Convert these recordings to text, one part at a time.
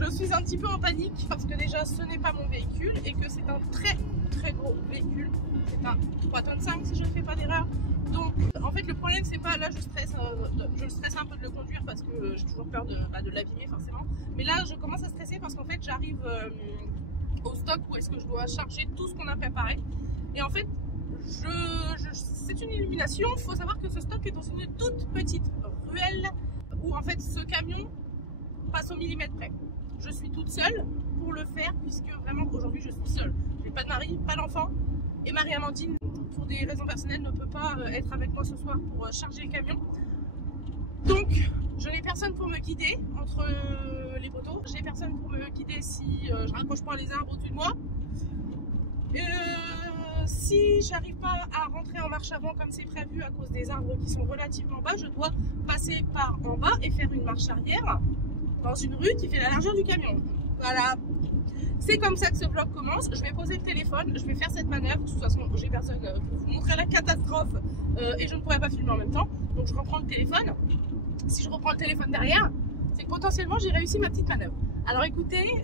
je suis un petit peu en panique parce que déjà ce n'est pas mon véhicule et que c'est un très gros véhicule. C'est un 3,5 tonnes si je ne fais pas d'erreur. Donc en fait le problème c'est pas là, je stresse un peu de le conduire parce que j'ai toujours peur de l'abîmer forcément. Mais là je commence à stresser parce qu'en fait j'arrive au stock où est-ce que je dois charger tout ce qu'on a préparé. Et en fait c'est une illumination. Il faut savoir que ce stock est dans une toute petite ruelle où en fait ce camion passe au millimètre près. Je suis toute seule pour le faire puisque vraiment aujourd'hui je suis seule. J'ai pas de mari, pas d'enfant et Marie-Amandine pour des raisons personnelles ne peut pas être avec moi ce soir pour charger le camion. Donc je n'ai personne pour me guider entre les poteaux. J'ai personne pour me guider si je raccroche pas les arbres au-dessus de moi. Si j'arrive pas à rentrer en marche avant comme c'est prévu à cause des arbres qui sont relativement bas, je dois passer par en bas et faire une marche arrière dans une rue qui fait la largeur du camion. Voilà, c'est comme ça que ce vlog commence. Je vais poser le téléphone, je vais faire cette manœuvre. De toute façon, j'ai personne pour vous montrer la catastrophe et je ne pourrais pas filmer en même temps. Donc je reprends le téléphone. Si je reprends le téléphone derrière, c'est que potentiellement j'ai réussi ma petite manœuvre. Alors écoutez,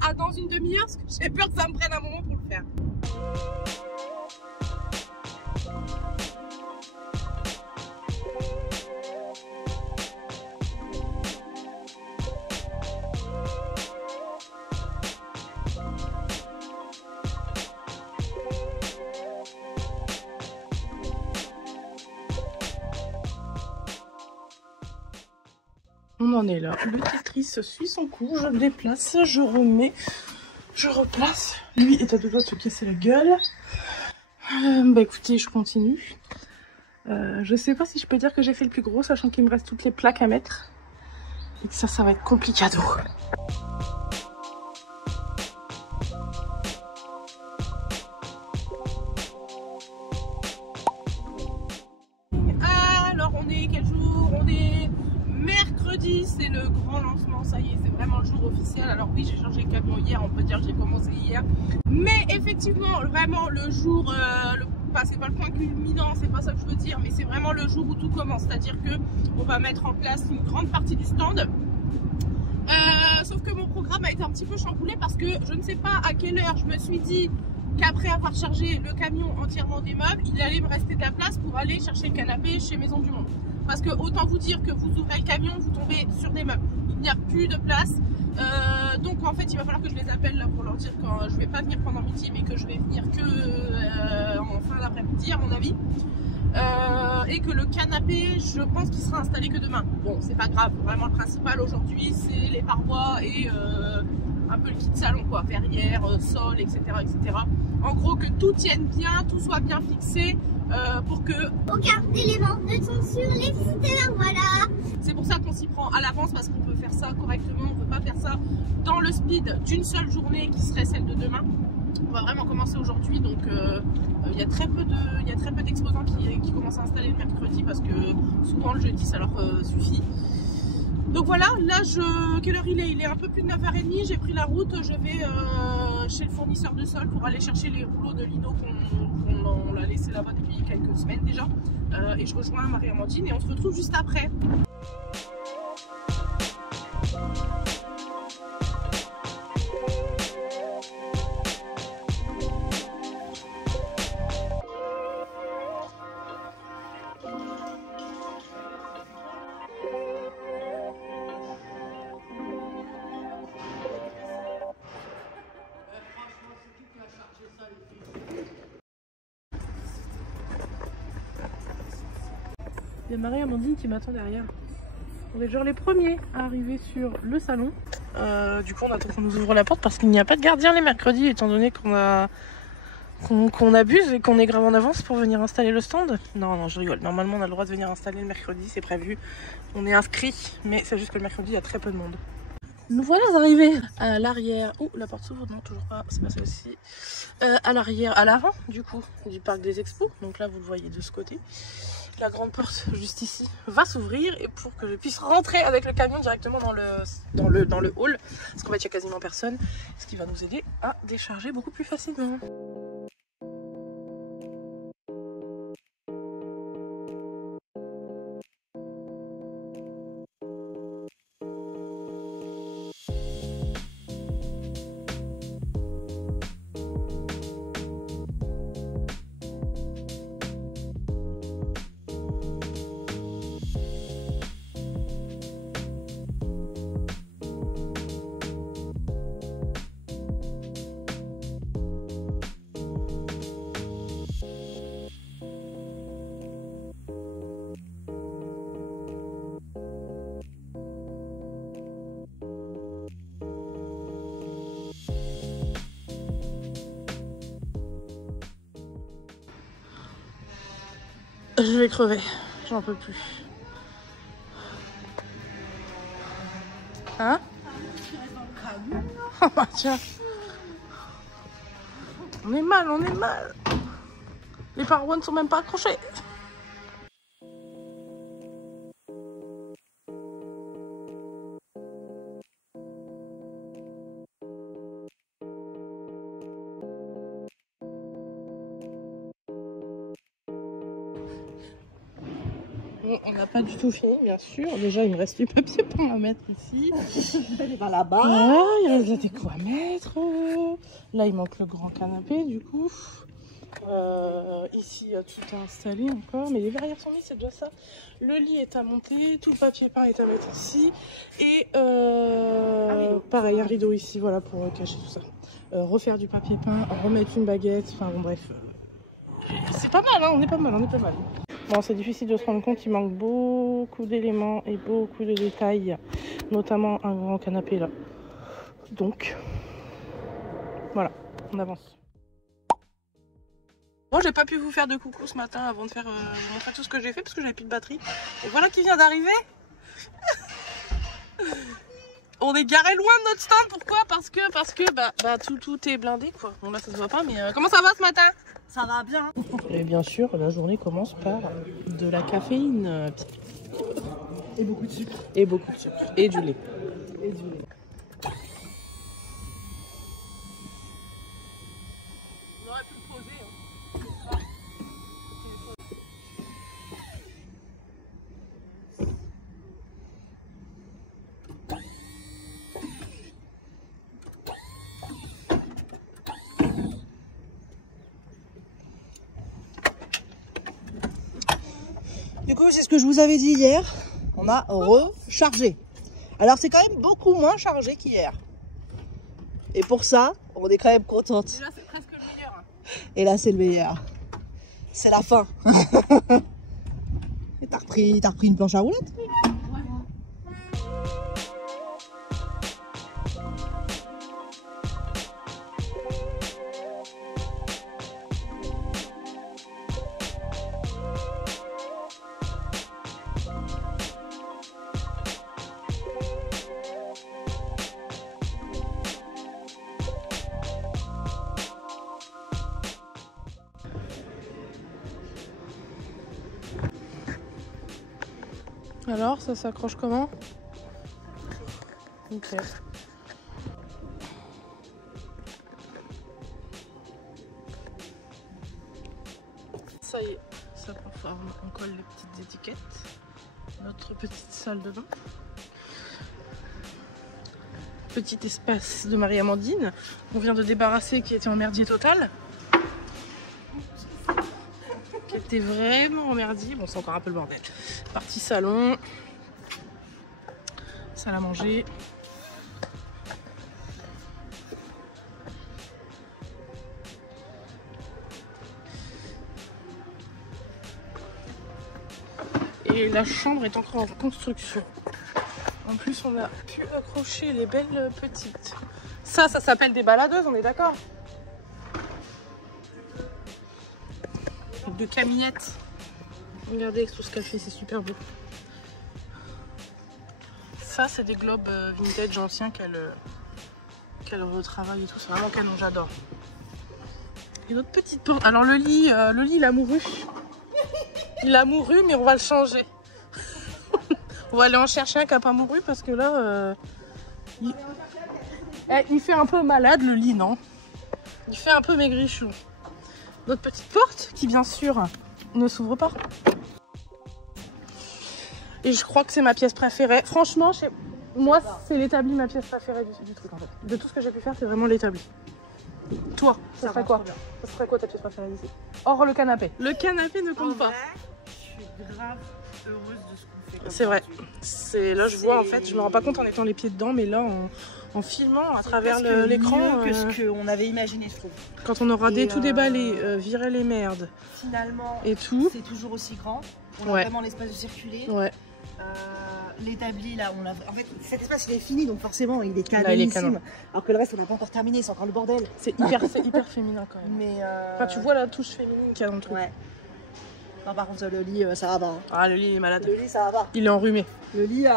à dans une demi-heure parce que j'ai peur que ça me prenne un moment pour le faire. On en est là. Le Tetris suit son cours. Je le déplace, je remets, je replace. Lui est à deux doigts de se casser la gueule. Bah écoutez, je continue. Je sais pas si je peux dire que j'ai fait le plus gros, sachant qu'il me reste toutes les plaques à mettre. Et que ça va être complicado. Alors on est quel jour? On est mercredi, c'est le grand lancement, ça y est, c'est vraiment le jour officiel. Alors oui, j'ai changé le camion hier, on peut dire que j'ai commencé hier. Mais effectivement, vraiment le jour, c'est pas le point culminant, c'est pas ça que je veux dire, mais c'est vraiment le jour où tout commence. C'est-à-dire que on va mettre en place une grande partie du stand. Sauf que mon programme a été un petit peu chamboulé parce que je ne sais pas à quelle heure je me suis dit qu'après avoir chargé le camion entièrement des meubles, il allait me rester de la place pour aller chercher le canapé chez Maison du Monde. Parce que autant vous dire que vous ouvrez le camion, vous tombez sur des meubles. Il n'y a plus de place. Donc en fait, il va falloir que je les appelle là pour leur dire que je vais pas venir pendant midi, mais que je vais venir que en fin d'après-midi à mon avis. Et que le canapé, je pense qu'il sera installé que demain. Bon, c'est pas grave. Vraiment, le principal aujourd'hui, c'est les parois et un peu le kit salon, quoi, verrière, sol, etc., etc. En gros, que tout tienne bien, tout soit bien fixé pour que... Aucun élément ne tombe sur les visiteurs, voilà. C'est pour ça qu'on s'y prend à l'avance parce qu'on peut faire ça correctement. On ne peut pas faire ça dans le speed d'une seule journée qui serait celle de demain. On va vraiment commencer aujourd'hui, donc il y a très peu d'exposants qui commencent à installer le mercredi parce que souvent le jeudi ça leur suffit. Donc voilà, là quelle heure il est? Il est un peu plus de 9h30, j'ai pris la route, je vais chez le fournisseur de sol pour aller chercher les rouleaux de lino qu'on l'a laissé là-bas depuis quelques semaines déjà. Et je rejoins Marie-Amandine et on se retrouve juste après. Il y a Marie-Amandine qui m'attend derrière. On est genre les premiers à arriver sur le salon. Du coup on attend qu'on nous ouvre la porte parce qu'il n'y a pas de gardien les mercredis étant donné qu'on abuse et qu'on est grave en avance pour venir installer le stand. Non, je rigole. Normalement on a le droit de venir installer le mercredi, c'est prévu. On est inscrit, mais c'est juste que le mercredi il y a très peu de monde. Nous voilà arrivés à l'arrière. Oh, la porte s'ouvre, non toujours pas, c'est pas celle-ci. À l'arrière, à l'avant du coup du parc des expos. Donc là vous le voyez de ce côté. La grande porte juste ici va s'ouvrir et pour que je puisse rentrer avec le camion directement dans le hall, parce qu'en fait il n'y a quasiment personne, ce qui va nous aider à décharger beaucoup plus facilement. Je vais crever. J'en peux plus. Hein? Oh bah tiens. On est mal, on est mal. Les parois ne sont même pas accrochées. Bon, on n'a pas du tout fini, bien sûr. Déjà, il me reste du papier peint à mettre ici. Elle va là-bas. Voilà, il reste la déco à mettre. Là, il manque le grand canapé, du coup. Ici, il y a tout à installer encore. Mais les verrières sont mises, c'est déjà ça. Le lit est à monter. Tout le papier peint est à mettre ici. Et pareil, un rideau ici, voilà, pour cacher tout ça. Refaire du papier peint, remettre une baguette. Enfin, bon, bref. C'est pas mal, hein, on est pas mal, on est pas mal. Bon, c'est difficile de se rendre compte, il manque beaucoup d'éléments et beaucoup de détails, notamment un grand canapé là. Donc, voilà, on avance. Bon, j'ai pas pu vous faire de coucou ce matin avant de faire vous montrer tout ce que j'ai fait parce que j'avais plus de batterie. Et voilà qui vient d'arriver. On est garé loin de notre stand, pourquoi? Parce que tout est blindé quoi. Bon là ça se voit pas mais comment ça va ce matin? Ça va bien. Et bien sûr, la journée commence par de la caféine. Et beaucoup de sucre. Et beaucoup de sucre. Et du lait. Et du lait. On aurait pu le poser. Du coup, c'est ce que je vous avais dit hier. On a rechargé. Alors, c'est quand même beaucoup moins chargé qu'hier. Et pour ça, on est quand même contente. Et là, c'est presque le meilleur. Et là, c'est le meilleur. C'est la fin. Et t'as repris une planche à roulettes? Alors, ça s'accroche comment? Ok. Ça y est, ça performe. On colle les petites étiquettes. Notre petite salle de bain. Petit espace de Marie-Amandine. On vient de débarrasser qui était en merdier total. Qui était vraiment en merdier. Bon, c'est encore un peu le bordel. Partie salon. Salle à manger. Et la chambre est encore en construction. En plus, on a pu accrocher les belles petites. Ça s'appelle des baladeuses, on est d'accord? De caminettes. Regardez tout ce qu'elle fait, c'est super beau. Ça, c'est des globes vintage anciens qu'elle retravaille et tout. C'est vraiment canon, j'adore. Et notre petite porte. Alors le lit, il a mouru. Il a mouru, mais on va le changer. On va aller en chercher un qui n'a pas mouru parce que là, il fait un peu malade le lit, non? Il fait un peu maigrichon. Notre petite porte qui, bien sûr, ne s'ouvre pas. Et je crois que c'est ma pièce préférée. Franchement, moi, c'est l'établi ma pièce préférée du truc en fait. De tout ce que j'ai pu faire, c'est vraiment l'établi. Toi, ça serait quoi? Ça serait quoi ta pièce préférée ici? Or le canapé. Le canapé ne compte pas. Je suis grave heureuse de ce qu'on fait. C'est vrai. Là, je vois en fait, je me rends pas compte en étant les pieds dedans, mais là, en filmant à travers l'écran. Que ce qu'on avait imaginé, je trouve. Quand on aura tout déballé, viré les merdes. Finalement, et tout. C'est toujours aussi grand. On a vraiment l'espace de circuler. Ouais. L'établi là, en fait cet espace il est fini donc forcément il est canonissime. Alors que le reste on n'a pas encore terminé, c'est encore le bordel. C'est hyper féminin quand même. Mais enfin tu vois la touche féminine qu'il y a dans le truc. Ouais. Non, par contre, le lit, ça va pas. Hein. Ah, le lit, il est malade. Le lit, ça va pas. Il est enrhumé. Le lit, ça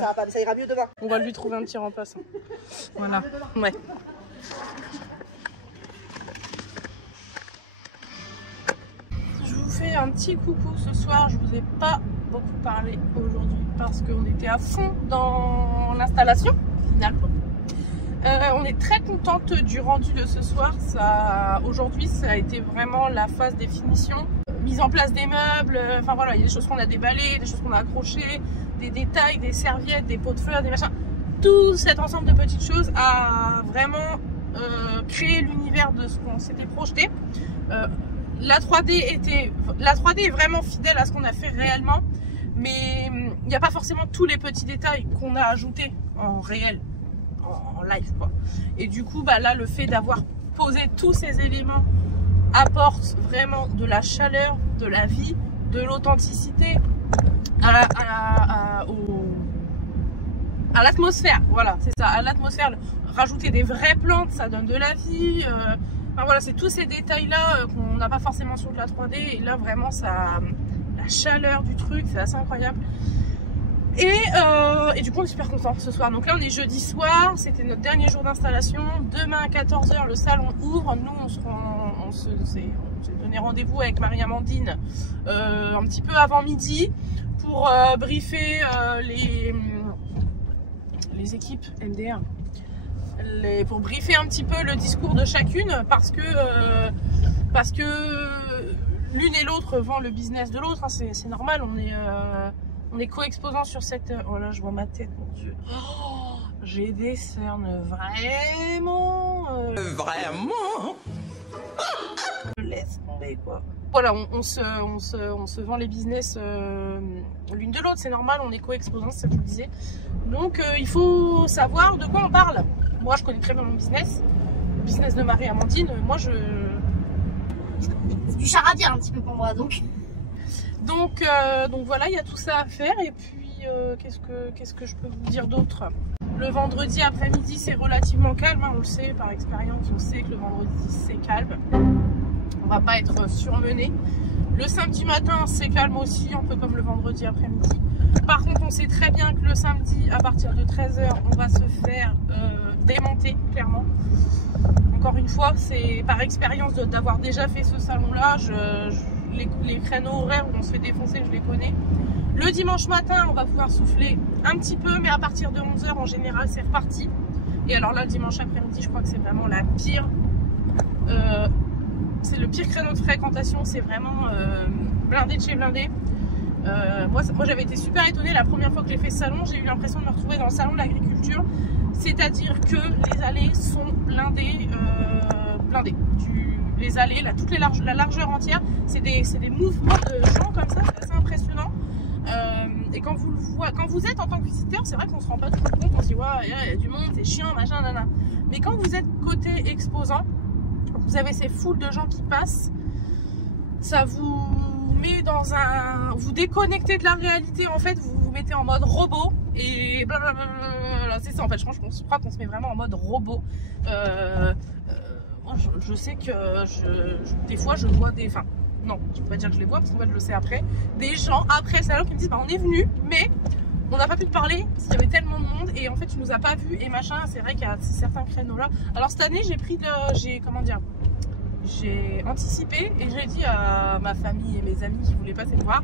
va pas, mais ça ira mieux demain. On va lui trouver un petit remplaçant. Voilà. Ouais. Je vous fais un petit coucou ce soir. Je vous ai pas beaucoup parlé aujourd'hui parce qu'on était à fond dans l'installation finalement. On est très contente du rendu de ce soir. Aujourd'hui, ça a été vraiment la phase des finitions. Mise en place des meubles, enfin voilà, il y a des choses qu'on a déballées, des choses qu'on a accrochées, des détails, des serviettes, des pots de fleurs, des machins. Tout cet ensemble de petites choses a vraiment créé l'univers de ce qu'on s'était projeté. La 3D est vraiment fidèle à ce qu'on a fait réellement, mais il n'y a pas forcément tous les petits détails qu'on a ajoutés en réel, en live quoi. Et du coup, bah, là, le fait d'avoir posé tous ces éléments apporte vraiment de la chaleur, de la vie, de l'authenticité à l'atmosphère. Voilà, c'est ça, à l'atmosphère. Rajouter des vraies plantes, ça donne de la vie. Enfin, voilà, c'est tous ces détails-là qu'on n'a pas forcément sur de la 3D. Et là, vraiment, la chaleur du truc, c'est assez incroyable. Et du coup, on est super contents ce soir. Donc là, on est jeudi soir. C'était notre dernier jour d'installation. Demain à 14 h, le salon ouvre. Nous, on s'est donné rendez-vous avec Marie-Amandine un petit peu avant midi pour briefer les équipes MDR. Pour briefer un petit peu le discours de chacune parce que l'une et l'autre vend le business de l'autre. Hein, c'est normal, on est co-exposants sur cette... Oh là, je vois ma tête, mon Dieu. Oh, j'ai des cernes vraiment... Vraiment laisse tomber, quoi. Voilà, on se vend les business l'une de l'autre, c'est normal, on est co-exposants, c'est ce que je vous disais. Donc, il faut savoir de quoi on parle. Moi, je connais très bien mon business. Le business de Marie-Amandine, moi, c'est du charabia un petit peu pour moi, donc voilà, il y a tout ça à faire. Et puis qu'est-ce que je peux vous dire d'autre? Le vendredi après-midi c'est relativement calme, hein, on le sait par expérience, on sait que le vendredi c'est calme, on va pas être surmené. Le samedi matin c'est calme aussi, un peu comme le vendredi après-midi. Par contre on sait très bien que le samedi à partir de 13 h on va se faire démonter clairement. Encore une fois, c'est par expérience d'avoir déjà fait ce salon là, les créneaux horaires où on se fait défoncer, je les connais. Le dimanche matin, on va pouvoir souffler un petit peu, mais à partir de 11 h en général, c'est reparti. Et alors là, le dimanche après-midi, je crois que c'est vraiment la pire. C'est le pire créneau de fréquentation, c'est vraiment blindé de chez blindé. Moi j'avais été super étonnée la première fois que j'ai fait ce salon, j'ai eu l'impression de me retrouver dans le salon de l'agriculture. C'est-à-dire que les allées sont blindées. Les allées, là, la largeur entière, c'est des mouvements de gens comme ça, c'est assez impressionnant. Et quand vous êtes en tant que visiteur, c'est vrai qu'on se rend pas toujours compte, on se dit ouais, il y a du monde, c'est chiant, machin, nana. Mais quand vous êtes côté exposant, vous avez ces foules de gens qui passent, ça vous met dans vous déconnectez de la réalité en fait, vous vous mettez en mode robot et blablabla, c'est ça en fait, je crois qu'on se met vraiment en mode robot. Moi, je sais que des fois je vois des... Enfin, non, je ne peux pas dire que je les vois parce qu'en fait je le sais après. Des gens après le salon qui me disent bah, on est venu mais on n'a pas pu te parler parce qu'il y avait tellement de monde et en fait tu nous as pas vus et machin. C'est vrai qu'il y a certains créneaux là. Alors cette année j'ai anticipé et j'ai dit à ma famille et mes amis qui voulaient passer me voir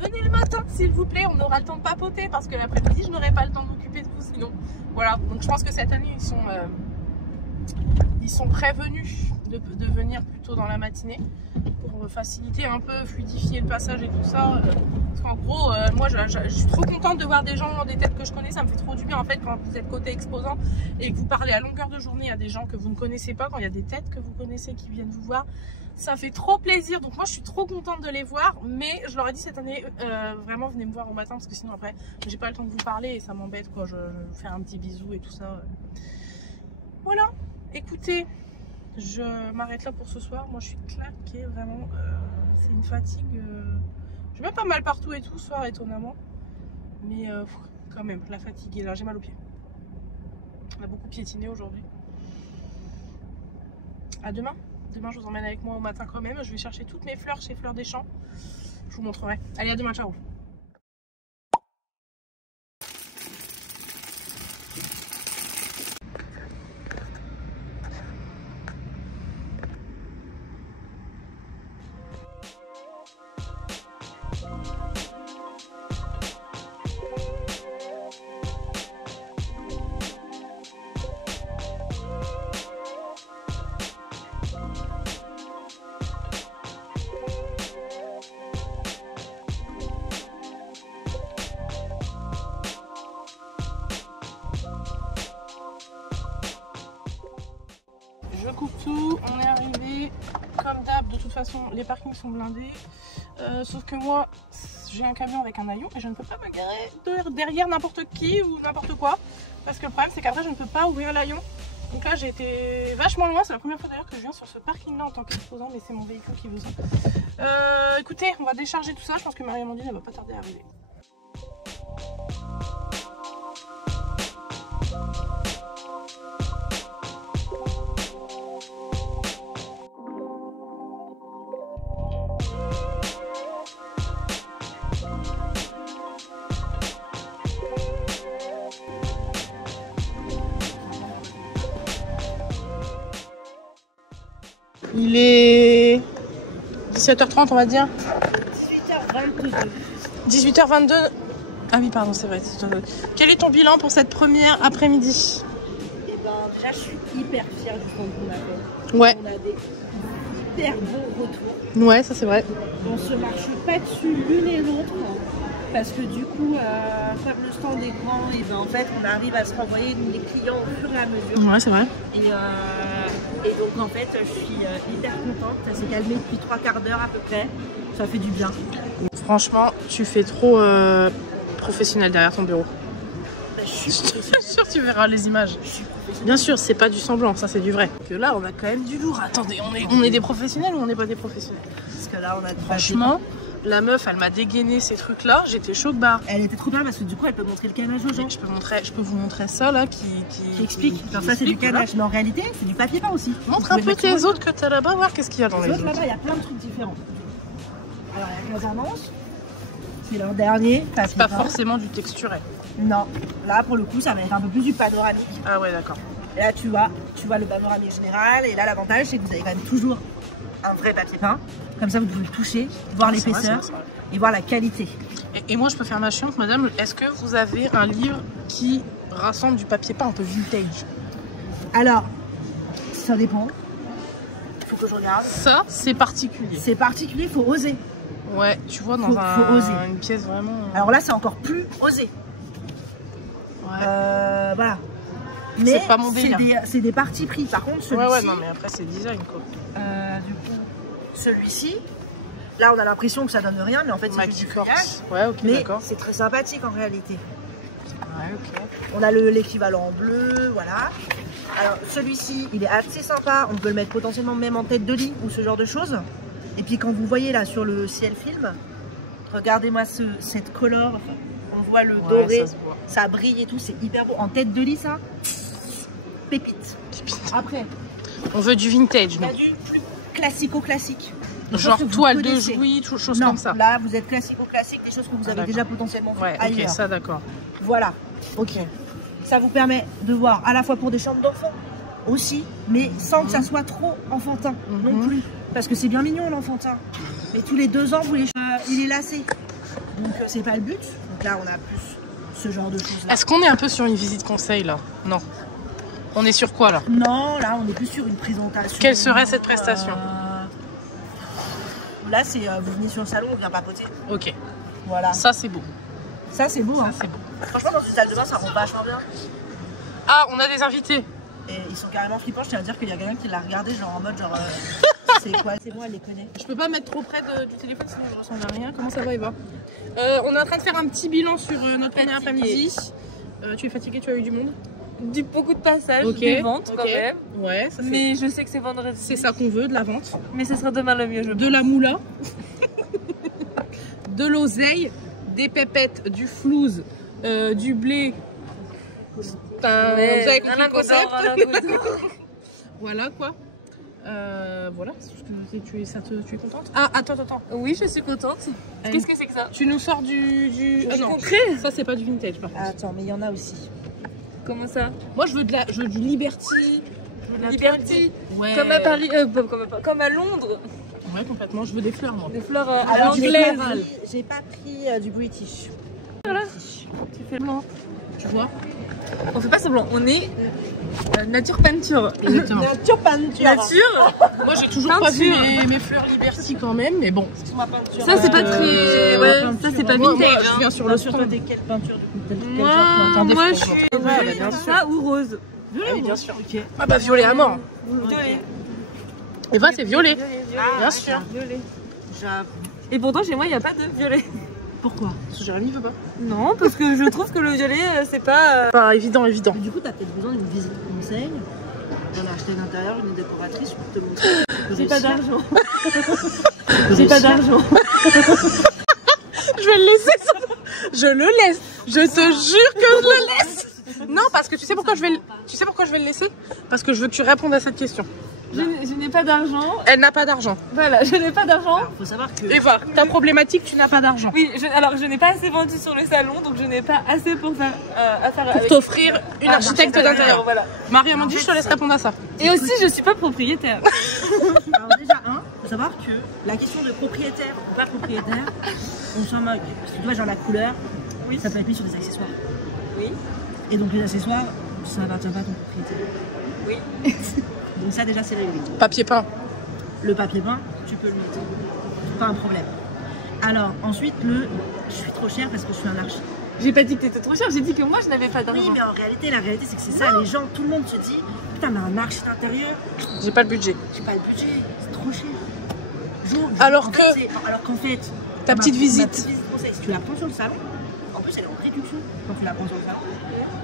venez le matin s'il vous plaît, on aura le temps de papoter parce que l'après-midi je n'aurai pas le temps de m'occuper de vous sinon. Voilà, donc je pense que cette année ils sont prévenus de venir plutôt dans la matinée pour faciliter un peu, fluidifier le passage et tout ça. Parce qu'en gros, moi je suis trop contente de voir des gens, des têtes que je connais, ça me fait trop du bien en fait quand vous êtes côté exposant et que vous parlez à longueur de journée à des gens que vous ne connaissez pas, quand il y a des têtes que vous connaissez qui viennent vous voir. Ça fait trop plaisir, donc moi je suis trop contente de les voir, mais je leur ai dit cette année, vraiment venez me voir au matin parce que sinon après j'ai pas le temps de vous parler et ça m'embête quoi, je vais faire un petit bisou et tout ça. Voilà. Écoutez, je m'arrête là pour ce soir. Moi, je suis claquée, vraiment. C'est une fatigue. J'ai même pas mal partout et tout ce soir, étonnamment. Mais quand même, la fatigue est là. J'ai mal aux pieds. On a beaucoup piétiné aujourd'hui. À demain. Demain, je vous emmène avec moi au matin quand même. Je vais chercher toutes mes fleurs chez Fleurs des Champs. Je vous montrerai. Allez, à demain, ciao. Je coupe tout, on est arrivé comme d'hab. De toute façon, les parkings sont blindés. Sauf que moi, j'ai un camion avec un haillon et je ne peux pas me garer derrière n'importe qui ou n'importe quoi. Parce que le problème, c'est qu'après, je ne peux pas ouvrir l'haillon. Donc là, j'ai été vachement loin. C'est la première fois d'ailleurs que je viens sur ce parking-là en tant qu'exposant, mais c'est mon véhicule qui veut ça. Écoutez, on va décharger tout ça. Je pense que Marie-Amandine, elle va pas tarder à arriver. Il est 17h30 on va dire. 18h22. 18h22. Ah oui pardon c'est vrai. Quel est ton bilan pour cette première après-midi? Et ben déjà je suis hyper fière du compte qu'on a fait. Ouais. On a des hyper bons retours. Ouais ça c'est vrai. On se marche pas dessus l'une et l'autre. Parce que du coup, comme le stand est grand, et ben en fait on arrive à se renvoyer les clients au fur et à mesure. Ouais c'est vrai. Et donc en fait je suis hyper contente, ça s'est calmé depuis 3/4 d'heure à peu près, ça fait du bien. Franchement tu fais trop professionnel derrière ton bureau. Bah, je suis sûr tu verras les images. Bien sûr c'est pas du semblant, ça c'est du vrai. Que là on a quand même du lourd. Attendez, on est des professionnels ou on n'est pas des professionnels? Parce que là on a franchement, la meuf elle m'a dégainé ces trucs là, j'étais choc barre. Elle était trop bien parce que du coup elle peut montrer le canage aux gens. Je peux vous montrer ça là qui explique. Alors ça c'est du canage, mais en réalité c'est du papier peint aussi. Montre un peu tes autres que t'as là-bas, voir qu'est-ce qu'il y a dans les autres. Là-bas il y a plein de trucs différents. Alors il y a Casernance, c'est leur dernier. C'est pas forcément du texturé. Non, là pour le coup ça va être un peu plus du panoramique. Ah ouais d'accord. Et là tu vois le panoramique général et là l'avantage c'est que vous avez quand même toujours un vrai papier peint. Comme ça vous pouvez le toucher, voir l'épaisseur et voir la qualité. Et moi je peux faire ma chiante madame, est-ce que vous avez un livre qui rassemble du papier peint un peu vintage? Alors, ça dépend. Il faut que je regarde. Ça c'est particulier. C'est particulier, il faut oser. Ouais, tu vois dans faut oser. Une pièce vraiment... Alors là c'est encore plus osé. Ouais. Voilà. Mais c'est pas mon délire. C'est des partis pris. Par contre, celui-ci... Ouais, non, mais après, c'est design, quoi. Du coup, celui-ci, là, on a l'impression que ça donne rien, mais en fait, c'est juste du feuillage. Ouais, ok, d'accord. C'est très sympathique, en réalité. Ouais, ok. On a l'équivalent en bleu, voilà. Alors, celui-ci, il est assez sympa. On peut le mettre potentiellement même en tête de lit ou ce genre de choses. Et puis, quand vous voyez, là, sur le ciel film, regardez-moi cette color. On voit le doré, ça brille et tout, c'est hyper beau. En tête de lit, ça, pépite. Après, on veut du vintage, non? On a du plus classico-classique. Genre toile de Jouy, choses comme ça. Là, vous êtes classico-classique, des choses que vous avez déjà potentiellement fait ailleurs. Ok, ça d'accord. Voilà, ok. Ça vous permet de voir à la fois pour des chambres d'enfants aussi, mais sans que ça soit trop enfantin non plus. Parce que c'est bien mignon l'enfantin. Mais tous les 2 ans, il est lassé. Donc c'est pas le but. Donc là, on a plus ce genre de choses là. Est-ce qu'on est un peu sur une visite conseil là? Non. On est sur quoi là? Non, là on est plus sur une présentation. Quelle serait cette prestation? Là c'est vous venez sur le salon, on vient papoter. Ok. Voilà. Ça c'est beau. Ça c'est beau. Ça, hein. c'est beau. Franchement dans une salle de bain ça rend vachement bien. Ah, on a des invités. Et ils sont carrément flippants, je tiens à dire qu'il y a quelqu'un qui l'a regardé genre en mode genre c'est quoi? C'est bon, elle les connaît. Je peux pas mettre trop près du téléphone sinon je ressemble à rien. Comment ça va Eva? On est en train de faire un petit bilan sur notre première après-midi. Tu es fatiguée, tu as eu du monde? Beaucoup de passages, des ventes quand même. Ouais, ça mais je sais que c'est vendredi. C'est ça qu'on veut, de la vente. Mais ce sera demain le mieux, de la moula, de l'oseille, des pépettes, du flouze, du blé. Vous avez compris le concept. Voilà quoi. Voilà, tu es contente? Ah, attends. Oui, je suis contente. Qu'est-ce que c'est que ça? Tu nous sors du... Ah non, concret. Ça, c'est pas du vintage, par contre. Attends, mais il y en a aussi. Comment ça? Moi, je veux du Liberty. Je veux de la Liberty. Ouais. Comme à Paris, comme à Londres. Ouais, complètement. Je veux des fleurs, moi. Des fleurs à Alors, l'anglaise. j'ai pas pris du British. Voilà. British. Tu fais blanc. Tu vois? On fait pas semblant, on est nature peinture. Exactement. Nature peinture. Nature. Moi, j'ai toujours pas vu mes fleurs Liberty quand même, mais bon. Ma peinture. Ça, c'est pas très. Ouais, ça, c'est pas Moi, vintage. je viens sur le Peinture, toi, t'es quelle peinture du coup? Quel genre? Attendez, Moi, faut- je suis Ouais, bien sûr. ça ou rose. Ah oui, bien sûr. Ok. Ah bah violet à mort. Violet. Et vrai, c'est violet. Ah, Bien sûr. Violet. J'avoue. Et pourtant, chez moi, il n'y a pas de violet. Pourquoi? Parce que Jérémy veut pas. Non, parce que je trouve que le violet, c'est pas. Pas évident. Du coup, t'as peut-être besoin d'une visite conseil. J'en ai acheté à l'intérieur une décoratrice pour te montrer. J'ai pas d'argent. J'ai pas d'argent. Je vais le laisser. Je le laisse. Je te jure que je le laisse. Non, parce que tu sais pourquoi je vais le laisser? Parce que je veux que tu répondes à cette question. Je n'ai pas d'argent. Elle n'a pas d'argent. Voilà, je n'ai pas d'argent. Alors, faut savoir que. Eva, ta problématique, tu n'as pas d'argent. Oui, alors je n'ai pas assez vendu sur le salon, donc je n'ai pas assez pour faire affaire Pour avec. t'offrir une architecte d'intérieur. Voilà. Marie m'a dit, je te laisse répondre à ça. Et aussi, je suis pas propriétaire. Alors, déjà, faut savoir que la question de propriétaire ou pas propriétaire, on s'en moque. Parce que tu vois, genre la couleur, Oui. ça peut être mis sur des accessoires. Oui. Et donc, les accessoires, ça appartient pas à ton propriétaire. Oui. Donc, ça, déjà, c'est réglé. Papier peint. Le papier peint, tu peux le mettre. Pas un problème. Alors, ensuite, je suis trop chère parce que je suis un archi. J'ai pas dit que t'étais trop cher, j'ai dit que moi je n'avais pas d'argent. Oui, mais en réalité, la réalité, c'est que c'est ça. Les gens, tout le monde se dit, putain, mais un archi d'intérieur, J'ai pas le budget. j'ai pas le budget, c'est trop cher. Alors qu'en fait, Ta petite visite. conseil, si tu la prends sur le salon, en plus, elle est en réduction quand tu la prends sur le salon.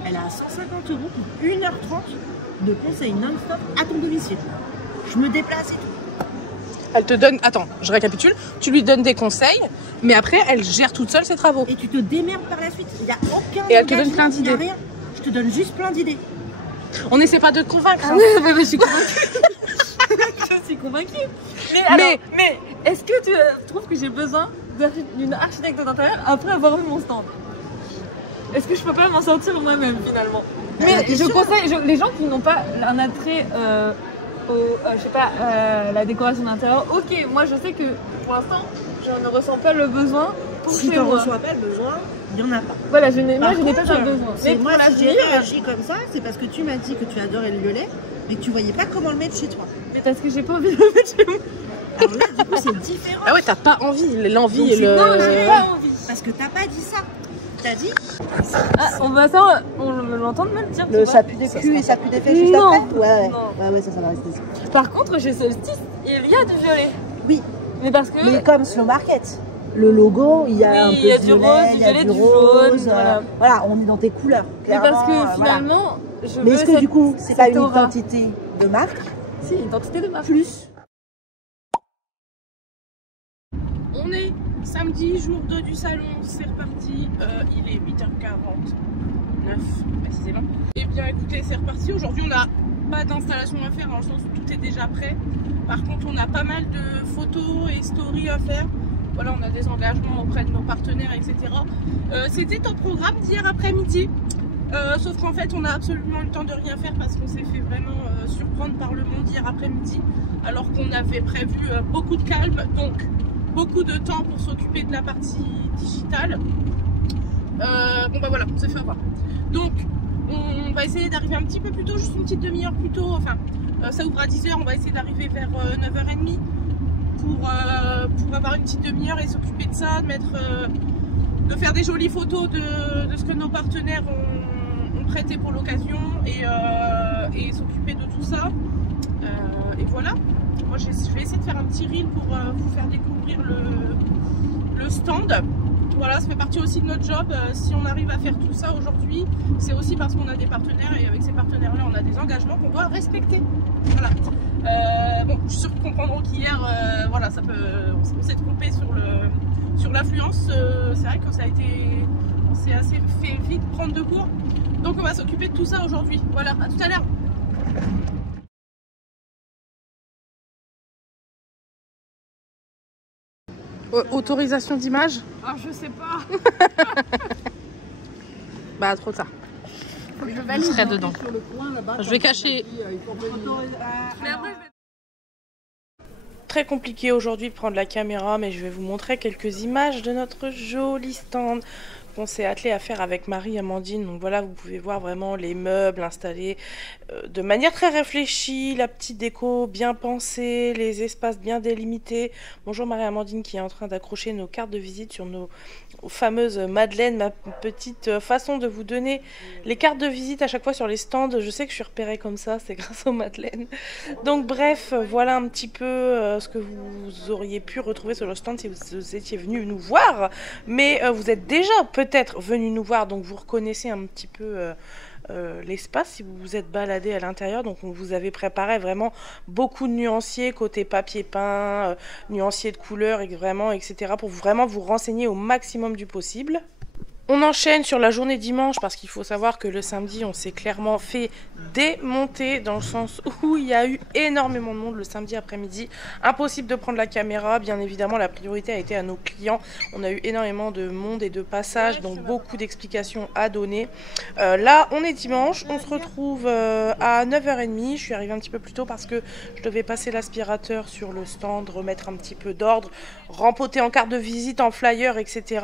Elle a 150 € pour 1h30 de conseils non-stop à ton domicile. Je me déplace et tout. Elle te donne... Attends, je récapitule. Tu lui donnes des conseils, mais après, elle gère toute seule ses travaux. Et tu te démerdes par la suite. Il n'y a aucun Et elle te donne engagement, plein il y a d'idées. rien. Je te donne juste plein d'idées. On n'essaie pas de te convaincre. Ah hein. oui, mais je suis convaincue. Je suis convaincue. Mais est-ce que tu trouves que j'ai besoin d'une architecte d'intérieur après avoir vu mon stand? Est-ce que je peux pas m'en sortir moi-même finalement? Mais je conseille les gens qui n'ont pas un attrait je sais pas, la décoration d'intérieur. Ok, moi je sais que pour l'instant je ne ressens pas le besoin pour Si chez tu n'en moi. reçois pas le besoin, il n'y en a pas. Voilà, moi je n'ai pas contre, un besoin. C'est Mais moi, pour si j'ai l'avenir, réagi comme ça, c'est parce que tu m'as dit que tu adorais le violet, mais que tu voyais pas comment le mettre chez toi. mais parce que j'ai pas envie de le mettre chez moi. Alors là, du coup, c'est différent. Ah ouais, t'as pas envie. L'envie Donc, et c'est le... Non, j'ai pas envie. Parce que t'as pas dit ça. T'as dit Ah, on va ça, on l'entend de me le dire. tu vois. ça pue de cul et ça pue d'effet juste Non. après. Ouais, Non. ouais, ça va rester ici. Par contre, chez Solstice, il y a du violet. Oui, Mais parce que. mais comme Slow Market, le logo, il y a Oui, un peu il y a de du violet, rose, il du y a violet, du du rose. jaune, voilà. Voilà, on est dans tes couleurs. Mais parce clairement, que voilà. finalement, je Mais veux est-ce que cette- du coup, c'est cette pas une aura. identité de marque Si, identité de ma plus On est samedi, jour 2 du salon, c'est reparti, il est 8h49 précisément. Et bien écoutez, c'est reparti, aujourd'hui on n'a pas d'installation à faire dans le sens où tout est déjà prêt. Par contre on a pas mal de photos et stories à faire. Voilà, on a des engagements auprès de nos partenaires, etc. C'était au programme d'hier après-midi. Sauf qu'en fait on a absolument eu le temps de rien faire parce qu'on s'est fait vraiment surprendre par le monde hier après-midi, alors qu'on avait prévu beaucoup de calme, donc beaucoup de temps pour s'occuper de la partie digitale. Bon bah voilà, on s'est fait avoir. Donc on va essayer d'arriver un petit peu plus tôt, juste une petite demi-heure plus tôt. Enfin ça ouvre à 10h, on va essayer d'arriver vers 9h30 pour avoir une petite demi-heure et s'occuper de ça, de faire des jolies photos de ce que nos partenaires ont prêté pour l'occasion et s'occuper de tout ça. Et voilà. Moi je vais essayer de faire un petit reel pour vous faire découvrir le stand. Voilà, ça fait partie aussi de notre job. Si on arrive à faire tout ça aujourd'hui, c'est aussi parce qu'on a des partenaires et avec ces partenaires là on a des engagements qu'on doit respecter. Voilà. Bon, je suis sûre qu'ils comprendront qu'hier, voilà, on s'est trompé sur l'affluence. C'est vrai que ça a été, on s'est assez fait vite prendre de court. Donc on va s'occuper de tout ça aujourd'hui. Voilà, à tout à l'heure. Autorisation d'image? Ah, je sais pas. Bah, trop tard. Je serai dedans. Je vais cacher. Très compliqué aujourd'hui de prendre la caméra, mais je vais vous montrer quelques images de notre joli stand qu'on s'est attelé à faire avec Marie et Amandine. Donc voilà, vous pouvez voir vraiment les meubles installés de manière très réfléchie, la petite déco bien pensée, les espaces bien délimités. Bonjour Marie et Amandine qui est en train d'accrocher nos cartes de visite sur nos fameuses madeleines, ma petite façon de vous donner les cartes de visite à chaque fois sur les stands. Je sais que je suis repérée comme ça, c'est grâce aux madeleines. Donc bref, voilà un petit peu ce que vous auriez pu retrouver sur le stand si vous étiez venu nous voir. Mais vous êtes déjà peut-être venu nous voir, donc vous reconnaissez un petit peu l'espace si vous vous êtes baladé à l'intérieur. Donc on vous avait préparé vraiment beaucoup de nuanciers côté papier peint, nuanciers de couleurs et vraiment etc. pour vraiment vous renseigner au maximum du possible. On enchaîne sur la journée dimanche parce qu'il faut savoir que le samedi on s'est clairement fait démonter dans le sens où il y a eu énormément de monde le samedi après-midi. Impossible de prendre la caméra, bien évidemment la priorité a été à nos clients. On a eu énormément de monde et de passages, donc beaucoup d'explications à donner. Là on est dimanche, on se retrouve à 9h30. Je suis arrivée un petit peu plus tôt parce que je devais passer l'aspirateur sur le stand, remettre un petit peu d'ordre, rempoter en carte de visite, en flyer, etc.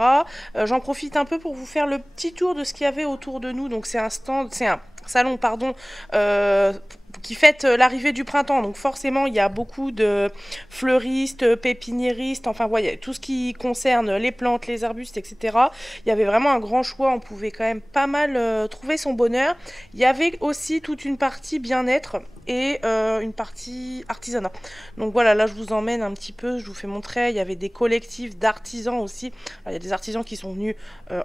J'en profite un peu pour vous faire le petit tour de ce qu'il y avait autour de nous. Donc c'est un stand, c'est un salon pardon qui fête l'arrivée du printemps, donc forcément il y a beaucoup de fleuristes, pépiniéristes, enfin voyez, tout ce qui concerne les plantes, les arbustes, etc. Il y avait vraiment un grand choix, on pouvait quand même pas mal trouver son bonheur. Il y avait aussi toute une partie bien-être et une partie artisanat. Donc voilà, là je vous emmène un petit peu, je vous fais montrer, il y avait des collectifs d'artisans aussi. Alors, il y a des artisans qui sont venus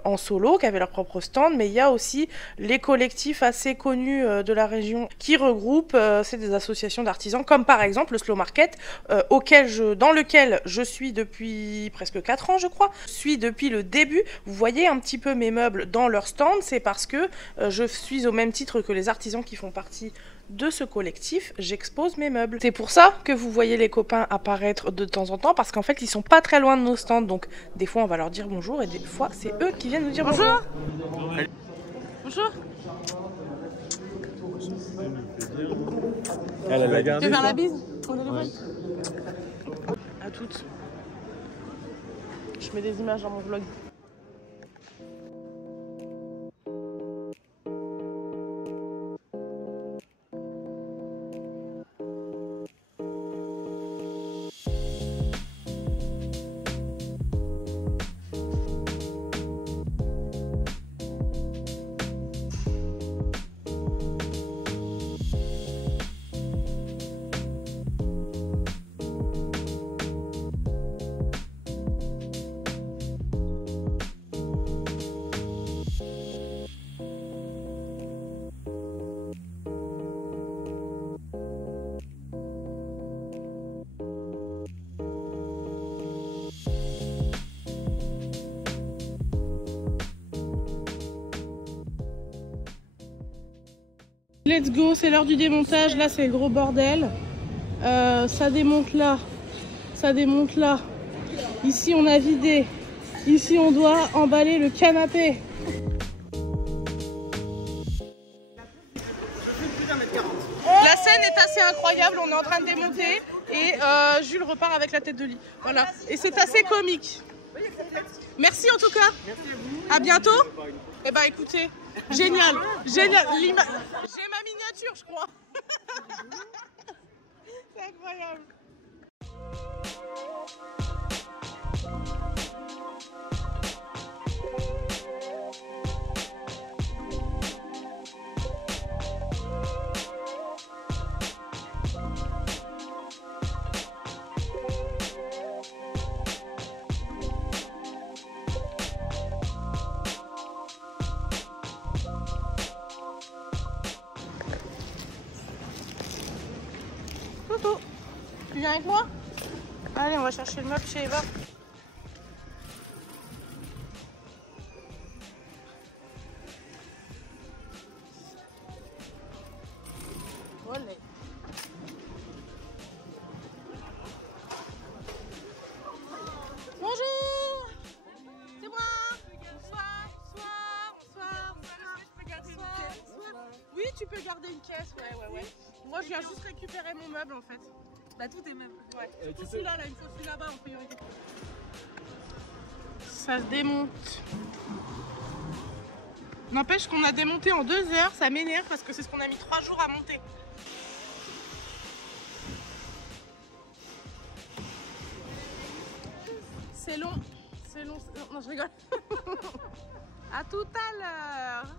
en solo, qui avaient leur propre stand, mais il y a aussi les collectifs assez connus de la région qui regroupent, c'est des associations d'artisans, comme par exemple le Slow Market, dans lequel je suis depuis presque 4 ans je crois. Je suis depuis le début, vous voyez un petit peu mes meubles dans leur stand, c'est parce que je suis au même titre que les artisans qui font partie de ce collectif, j'expose mes meubles. C'est pour ça que vous voyez les copains apparaître de temps en temps, parce qu'en fait ils sont pas très loin de nos stands, donc des fois on va leur dire bonjour et des fois c'est eux qui viennent nous dire bonjour. Bonjour. Elle a gardé. Tu veux faire la bise? À toutes. Je mets des images dans mon vlog. Let's go, c'est l'heure du démontage. Là, c'est le gros bordel. Ça démonte là. Ça démonte là. Ici, on a vidé. Ici, on doit emballer le canapé. La scène est assez incroyable. On est en train de démonter. Et Jules repart avec la tête de lit. Voilà. Et c'est assez comique. Merci en tout cas. À bientôt. Eh ben écoutez, génial, génial. J'ai ma miniature, je crois. C'est incroyable. Toto, tu viens avec moi? Allez, on va chercher le meuble chez Eva. Olé. Bonjour. reste, ouais. Moi, je viens juste récupérer mon meuble en fait. Bah, tout est même. Ouais. Surtout celui-là, il faut celui là-bas en priorité. Ça se démonte. N'empêche qu'on a démonté en 2 heures, ça m'énerve parce que c'est ce qu'on a mis 3 jours à monter. C'est long. Non, je rigole. À tout à l'heure.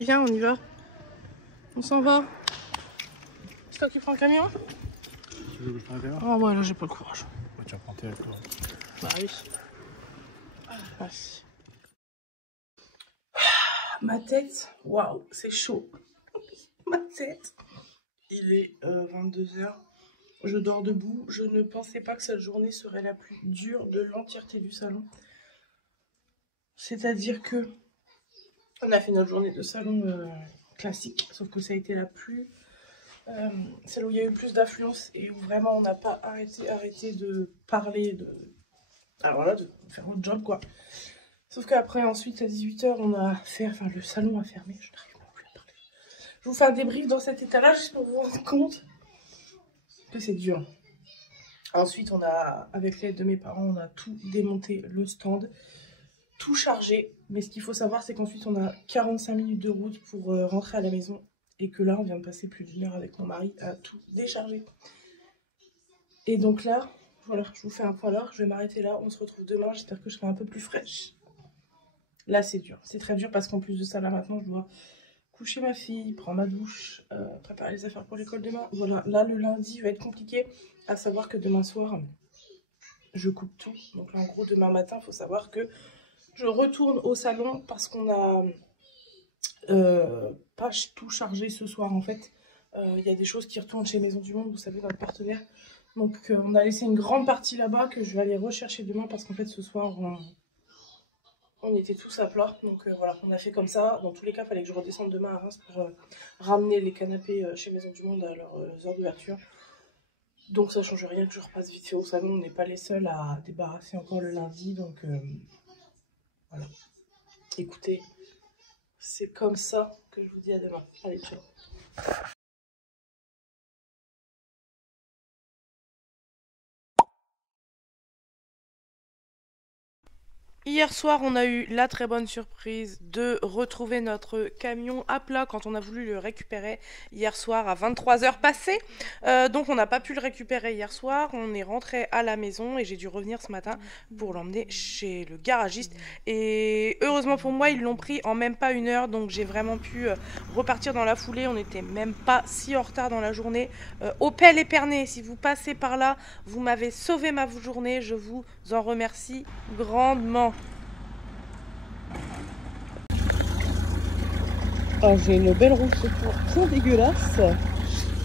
Viens, on y va. On s'en va. C'est toi qui prends le camion? Tu veux que je prenne le camion? Oh ouais, là j'ai pas le courage. Ouais, tu vas prendre tes toi. Bah oui. Merci. Ma tête, waouh, c'est chaud. Ma tête. Il est 22 h. Je dors debout. Je ne pensais pas que cette journée serait la plus dure de l'entièreté du salon. C'est-à-dire que on a fait notre journée de salon classique, sauf que ça a été la plus... celle où il y a eu le plus d'affluence et où vraiment on n'a pas arrêté de parler, alors voilà, de faire notre job quoi. Sauf qu'après, ensuite, à 18 h, on a fait... Enfin, le salon a fermé, je n'arrive même plus à parler. Je vous fais un débrief dans cet état-là, juste pour vous rendre compte que c'est dur. Ensuite, on a, avec l'aide de mes parents, on a tout démonté, le stand, tout chargé. Mais ce qu'il faut savoir, c'est qu'ensuite, on a 45 minutes de route pour rentrer à la maison. Et que là, on vient de passer plus d'1 heure avec mon mari à tout décharger. Et donc là, voilà, je vous fais un point là, je vais m'arrêter là. On se retrouve demain, j'espère que je serai un peu plus fraîche. Là, c'est dur. C'est très dur parce qu'en plus de ça, là, maintenant, je dois coucher ma fille, prendre ma douche, préparer les affaires pour l'école demain. Voilà, là, le lundi va être compliqué. À savoir que demain soir, je coupe tout. Donc là, en gros, demain matin, il faut savoir que je retourne au salon parce qu'on a pas tout chargé ce soir, en fait. Il y a des choses qui retournent chez Maison du Monde, vous savez, notre partenaire. Donc, on a laissé une grande partie là-bas que je vais aller rechercher demain parce qu'en fait, ce soir, on était tous à plat. Donc, voilà, on a fait comme ça. Dans tous les cas, il fallait que je redescende demain à Reims pour ramener les canapés chez Maison du Monde à leurs heures d'ouverture. Donc, ça change rien que je repasse vite fait au salon. On n'est pas les seuls à débarrasser encore le lundi. Donc, voilà. Écoutez, c'est comme ça que je vous dis à demain. Allez, ciao. Hier soir, on a eu la très bonne surprise de retrouver notre camion à plat quand on a voulu le récupérer hier soir à 23 h passées. Donc on n'a pas pu le récupérer hier soir, on est rentré à la maison et j'ai dû revenir ce matin pour l'emmener chez le garagiste. Et heureusement pour moi, ils l'ont pris en même pas 1 heure, donc j'ai vraiment pu repartir dans la foulée. On n'était même pas si en retard dans la journée. Opel Épernay, si vous passez par là, vous m'avez sauvé ma journée, je vous en remercie grandement. Oh, j'ai une belle roue secours bien dégueulasse.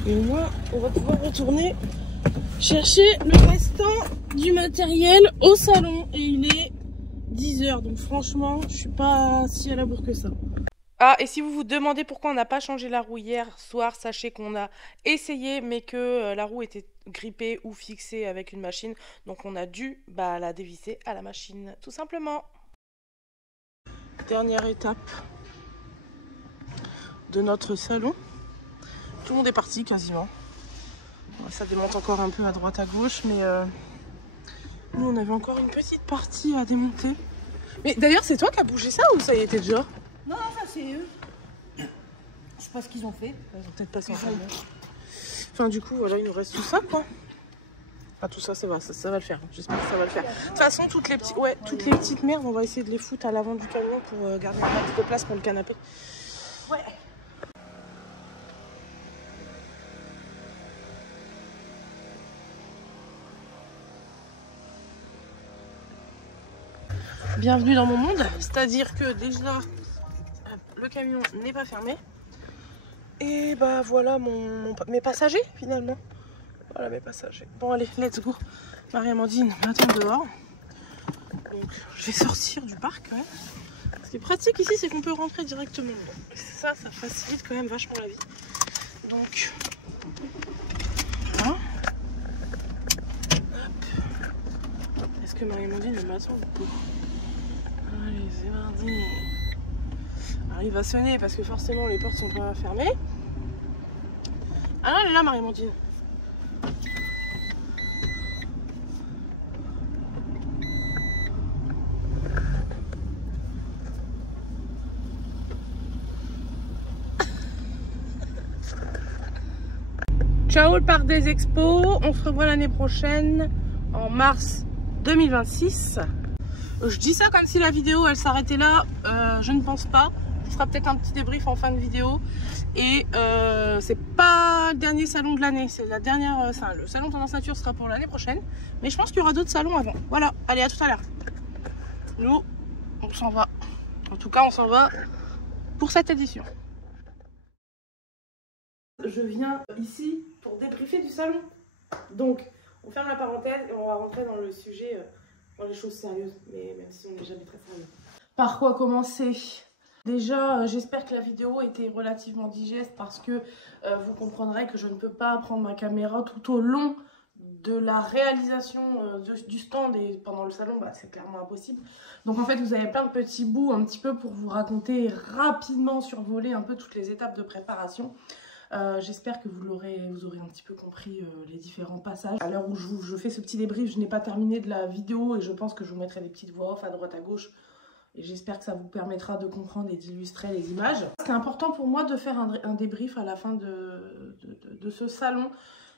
Et moi, on va pouvoir retourner chercher le restant du matériel au salon et il est 10 h, donc franchement je suis pas si à la bourre que ça. Ah, et si vous vous demandez pourquoi on n'a pas changé la roue hier soir, sachez qu'on a essayé mais que la roue était grippée ou fixée avec une machine, donc on a dû la dévisser à la machine tout simplement. Dernière étape de notre salon, tout le monde est parti quasiment. Ça démonte encore un peu à droite à gauche, mais nous on avait encore une petite partie à démonter. Mais d'ailleurs c'est toi qui as bougé ça ou ça y était déjà? Non, ça c'est eux. Je sais pas ce qu'ils ont fait. Ils ont peut-être pas ça. Enfin du coup voilà, il nous reste tout ça quoi. Ah tout ça, ça va le faire. J'espère que ça va le faire. De toute façon toutes les petites merdes, on va essayer de les foutre à l'avant du camion pour garder un peu de place pour le canapé. Ouais. Bienvenue dans mon monde, c'est-à-dire que déjà le camion n'est pas fermé et bah voilà mes passagers finalement. Voilà mes passagers. Bon allez, let's go. Marie-Amandine m'attend dehors. Donc je vais sortir du parc quand même. Ce qui est pratique ici, c'est qu'on peut rentrer directement. Donc ça facilite quand même vachement la vie. Donc voilà. Est-ce que Marie-Amandine m'attend ou pas? Allez, c'est mardi. Alors il va sonner parce que forcément les portes sont pas fermées. Ah non, elle est là Marie-Amandine. Ciao le parc des expos, on se revoit l'année prochaine en mars 2026. Je dis ça comme si la vidéo elle s'arrêtait là, je ne pense pas. Je ferai peut-être un petit débrief en fin de vidéo. Et c'est pas le dernier salon de l'année, c'est la dernière. Le salon Tendance Nature sera pour l'année prochaine. Mais je pense qu'il y aura d'autres salons avant. Voilà, allez, à tout à l'heure. Nous, on s'en va. En tout cas, on s'en va pour cette édition. Je viens ici pour débriefer du salon. Donc, on ferme la parenthèse et on va rentrer dans le sujet. Dans les choses sérieuses, mais même si on n'est jamais très sérieux. Par quoi commencer? Déjà, j'espère que la vidéo était relativement digeste parce que vous comprendrez que je ne peux pas prendre ma caméra tout au long de la réalisation du stand et pendant le salon, c'est clairement impossible. Donc en fait, vous avez plein de petits bouts un petit peu pour vous raconter rapidement, survoler un peu toutes les étapes de préparation. J'espère que vous aurez un petit peu compris les différents passages. À l'heure où je fais ce petit débrief, je n'ai pas terminé de la vidéo et je pense que je vous mettrai des petites voix off à droite à gauche. Et j'espère que ça vous permettra de comprendre et d'illustrer les images. C'est important pour moi de faire un débrief à la fin de ce salon.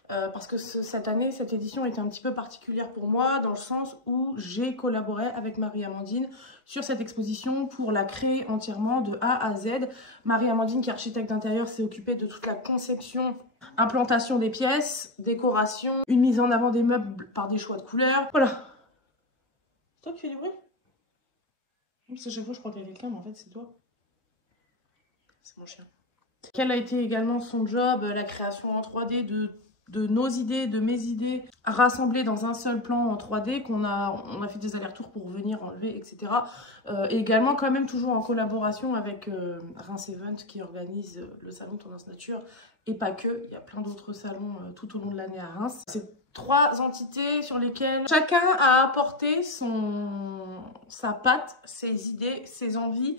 Parce que cette année, cette édition était un petit peu particulière pour moi dans le sens où j'ai collaboré avec Marie-Amandine sur cette exposition pour la créer entièrement de A à Z. Marie-Amandine, qui est architecte d'intérieur, s'est occupée de toute la conception, implantation des pièces, décoration, une mise en avant des meubles par des choix de couleurs. Voilà. C'est toi qui fais du bruit? Parce que chaque fois je crois qu'il y a quelqu'un, mais en fait c'est toi. C'est mon chien. Quel a été également son job, la création en 3D de nos idées, de mes idées, rassemblées dans un seul plan en 3D qu'on on a fait des allers-retours pour venir enlever, etc. Et également quand même toujours en collaboration avec Reims Event qui organise le salon Tendance Nature et pas que, il y a plein d'autres salons tout au long de l'année à Reims. C'est 3 entités sur lesquelles chacun a apporté sa patte, ses idées, ses envies,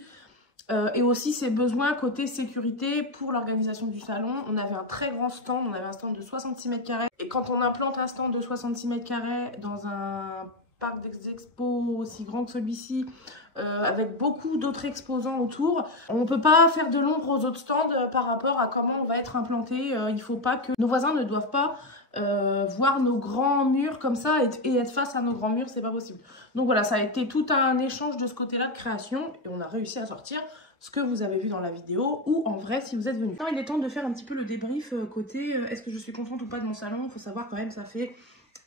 et aussi ses besoins côté sécurité pour l'organisation du salon. On avait un très grand stand, on avait un stand de 66 mètres carrés. Et quand on implante un stand de 66 mètres carrés dans un parc d'expo aussi grand que celui-ci, avec beaucoup d'autres exposants autour, on ne peut pas faire de l'ombre aux autres stands par rapport à comment on va être implanté. Il ne faut pas que nos voisins ne doivent pas voir nos grands murs comme ça et être face à nos grands murs, c'est pas possible. Donc voilà, ça a été tout un échange de ce côté-là de création et on a réussi à sortir ce que vous avez vu dans la vidéo ou en vrai si vous êtes venu. Il est temps de faire un petit peu le débrief côté est-ce que je suis contente ou pas de mon salon. Il faut savoir quand même, ça fait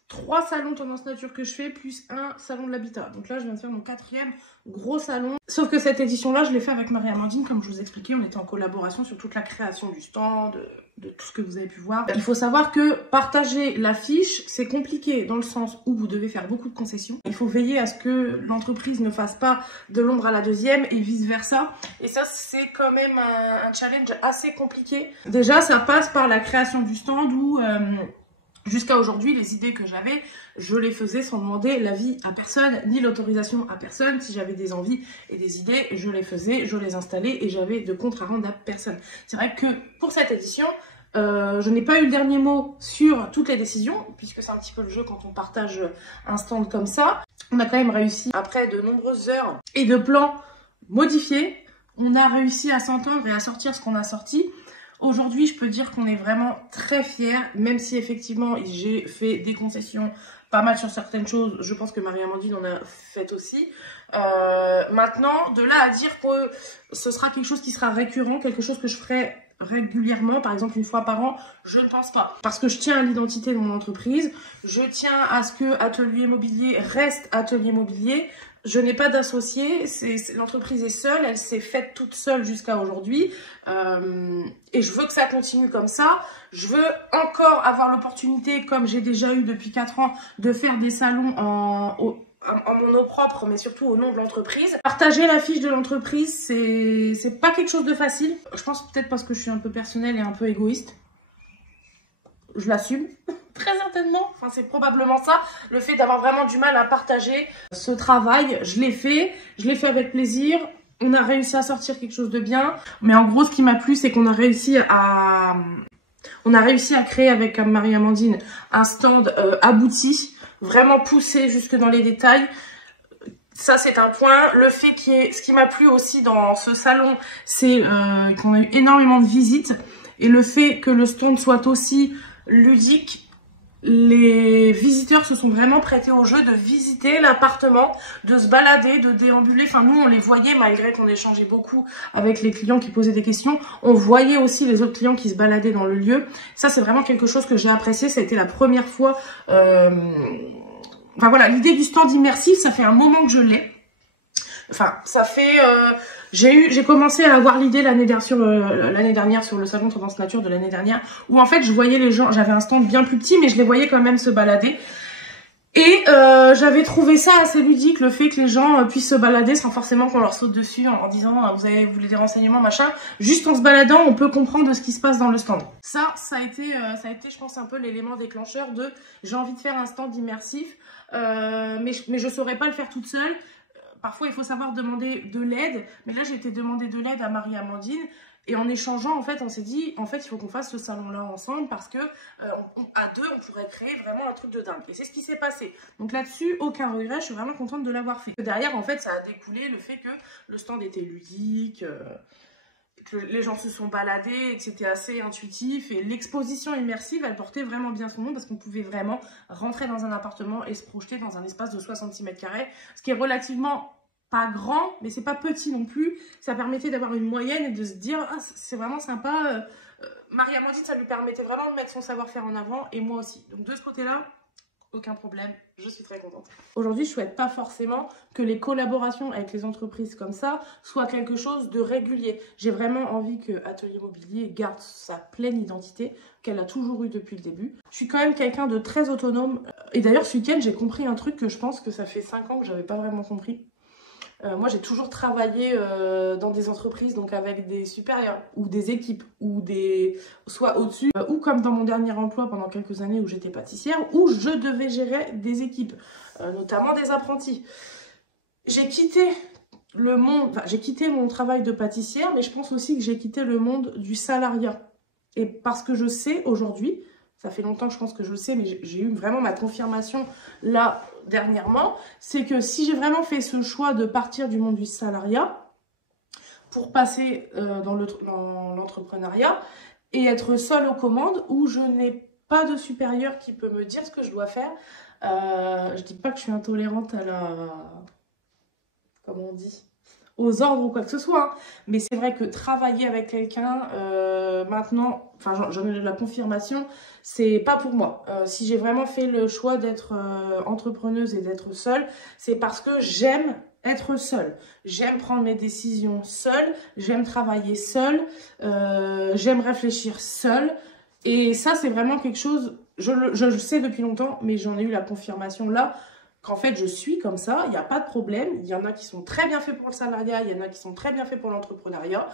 3 salons Tendance Nature que je fais plus un salon de l'habitat. Donc là je viens de faire mon 4e gros salon. Sauf que cette édition là je l'ai fait avec Marie-Amandine, comme je vous expliquais, on était en collaboration sur toute la création du stand, de tout ce que vous avez pu voir. Il faut savoir que partager la fiche, c'est compliqué dans le sens où vous devez faire beaucoup de concessions. Il faut veiller à ce que l'entreprise ne fasse pas de l'ombre à la deuxième et vice versa. Et ça, c'est quand même un challenge assez compliqué. Déjà, ça passe par la création du stand où... jusqu'à aujourd'hui, les idées que j'avais, je les faisais sans demander l'avis à personne, ni l'autorisation à personne. Si j'avais des envies et des idées, je les faisais, je les installais et j'avais de compte à rendre à personne. C'est vrai que pour cette édition, je n'ai pas eu le dernier mot sur toutes les décisions, puisque c'est un petit peu le jeu quand on partage un stand comme ça. On a quand même réussi, après de nombreuses heures et de plans modifiés, on a réussi à s'entendre et à sortir ce qu'on a sorti. Aujourd'hui, je peux dire qu'on est vraiment très fiers, même si effectivement j'ai fait des concessions pas mal sur certaines choses. Je pense que Marie-Amandine en a fait aussi. Maintenant, de là à dire que ce sera quelque chose qui sera récurrent, quelque chose que je ferai régulièrement, par exemple une fois par an, je ne pense pas. Parce que je tiens à l'identité de mon entreprise, je tiens à ce que Atelier Mobilier reste Atelier Mobilier. Je n'ai pas d'associé, l'entreprise est seule, elle s'est faite toute seule jusqu'à aujourd'hui et je veux que ça continue comme ça. Je veux encore avoir l'opportunité, comme j'ai déjà eu depuis 4 ans, de faire des salons en mon nom propre, mais surtout au nom de l'entreprise. Partager la fiche de l'entreprise, c'est pas quelque chose de facile. Je pense peut-être parce que je suis un peu personnelle et un peu égoïste. Je l'assume. Très certainement, enfin c'est probablement ça, le fait d'avoir vraiment du mal à partager ce travail. Je l'ai fait avec plaisir, on a réussi à sortir quelque chose de bien, mais en gros ce qui m'a plu c'est qu'on a réussi à créer avec Marie-Amandine un stand abouti, vraiment poussé jusque dans les détails. Ça c'est un point. Le fait ce qui m'a plu aussi dans ce salon, c'est qu'on a eu énormément de visites, et le fait que le stand soit aussi ludique. Les visiteurs se sont vraiment prêtés au jeu de visiter l'appartement, de se balader, de déambuler. Enfin, nous, on les voyait, malgré qu'on échangeait beaucoup avec les clients qui posaient des questions. On voyait aussi les autres clients qui se baladaient dans le lieu. Ça, c'est vraiment quelque chose que j'ai apprécié. Ça a été la première fois. Enfin, voilà, l'idée du stand immersif, ça fait un moment que je l'ai. Enfin, ça fait... j'ai commencé à avoir l'idée l'année dernière sur le salon Tendance Nature de l'année dernière, où en fait je voyais les gens, j'avais un stand bien plus petit mais je les voyais quand même se balader, et j'avais trouvé ça assez ludique, le fait que les gens puissent se balader sans forcément qu'on leur saute dessus en leur disant vous voulez des renseignements machin, juste en se baladant on peut comprendre ce qui se passe dans le stand. Ça a été je pense un peu l'élément déclencheur de j'ai envie de faire un stand immersif, mais je saurais pas le faire toute seule. Parfois, il faut savoir demander de l'aide. Mais là, j'ai été demander de l'aide à Marie-Amandine. Et en échangeant, en fait, on s'est dit, en fait, il faut qu'on fasse ce salon-là ensemble parce que à deux, on pourrait créer vraiment un truc de dingue. Et c'est ce qui s'est passé. Donc là-dessus, aucun regret. Je suis vraiment contente de l'avoir fait. Derrière, en fait, ça a découlé le fait que le stand était ludique, que les gens se sont baladés et que c'était assez intuitif. Et l'exposition immersive, elle portait vraiment bien son nom parce qu'on pouvait vraiment rentrer dans un appartement et se projeter dans un espace de 66 mètres carrés, ce qui est relativement pas grand, mais c'est pas petit non plus. Ça permettait d'avoir une moyenne et de se dire ah, c'est vraiment sympa. Marie-Amandine, ça lui permettait vraiment de mettre son savoir-faire en avant, et moi aussi. Donc de ce côté-là, aucun problème, je suis très contente. Aujourd'hui, je souhaite pas forcément que les collaborations avec les entreprises comme ça soient quelque chose de régulier. J'ai vraiment envie que Atelier Mobilier garde sa pleine identité qu'elle a toujours eue depuis le début. Je suis quand même quelqu'un de très autonome. Et d'ailleurs, ce week-end, j'ai compris un truc que je pense que ça fait 5 ans que j'avais pas vraiment compris. Moi, j'ai toujours travaillé dans des entreprises, donc avec des supérieurs ou des équipes, ou soit au-dessus, ou comme dans mon dernier emploi pendant quelques années où j'étais pâtissière, où je devais gérer des équipes, notamment des apprentis. J'ai quitté le monde, enfin, j'ai quitté mon travail de pâtissière, mais je pense aussi que j'ai quitté le monde du salariat. Et parce que je sais aujourd'hui, ça fait longtemps que je pense que je le sais, mais j'ai eu vraiment ma confirmation là dernièrement, c'est que si j'ai vraiment fait ce choix de partir du monde du salariat pour passer dans l'entrepreneuriat et être seule aux commandes, où je n'ai pas de supérieur qui peut me dire ce que je dois faire, je dis pas que je suis intolérante à comment on dit, aux ordres ou quoi que ce soit, hein. Mais c'est vrai que travailler avec quelqu'un, maintenant, enfin j'en ai la confirmation, c'est pas pour moi. Si j'ai vraiment fait le choix d'être entrepreneuse et d'être seule, c'est parce que j'aime être seule. J'aime prendre mes décisions seule, j'aime travailler seule, j'aime réfléchir seule. Et ça, c'est vraiment quelque chose, je le sais depuis longtemps, mais j'en ai eu la confirmation là, qu'en fait, je suis comme ça, il n'y a pas de problème. Il y en a qui sont très bien faits pour le salariat, il y en a qui sont très bien faits pour l'entrepreneuriat.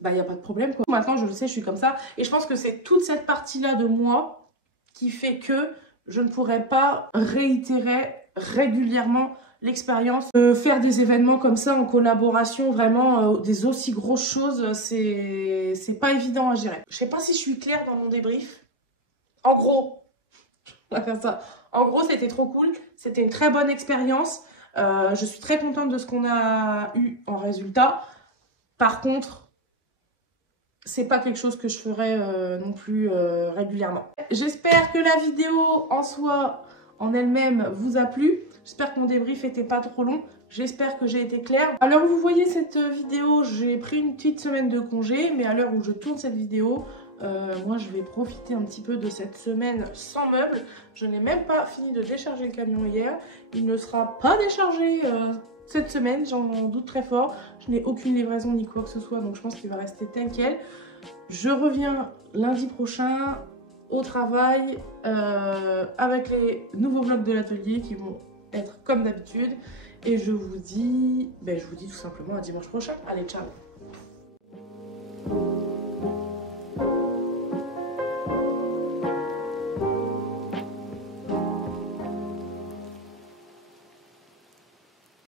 Bah, il n'y a pas de problème, quoi. Maintenant, je le sais, je suis comme ça. Et je pense que c'est toute cette partie-là de moi qui fait que je ne pourrais pas réitérer régulièrement l'expérience. Faire des événements comme ça en collaboration, vraiment des aussi grosses choses, c'est pas évident à gérer. Je sais pas si je suis claire dans mon débrief. En gros, on va faire ça. En gros, c'était trop cool. C'était une très bonne expérience. Je suis très contente de ce qu'on a eu en résultat. Par contre, c'est pas quelque chose que je ferais non plus régulièrement. J'espère que la vidéo en soi, en elle-même, vous a plu. J'espère que mon débrief n'était pas trop long. J'espère que j'ai été claire. À l'heure où vous voyez cette vidéo, j'ai pris une petite semaine de congé. Mais à l'heure où je tourne cette vidéo, moi je vais profiter un petit peu de cette semaine sans meubles. Je n'ai même pas fini de décharger le camion hier. Il ne sera pas déchargé cette semaine, j'en doute très fort. Je n'ai aucune livraison ni quoi que ce soit, donc je pense qu'il va rester tel quel. Je reviens lundi prochain au travail avec les nouveaux vlogs de l'atelier qui vont être comme d'habitude. Et je vous dis tout simplement à dimanche prochain. Allez, ciao!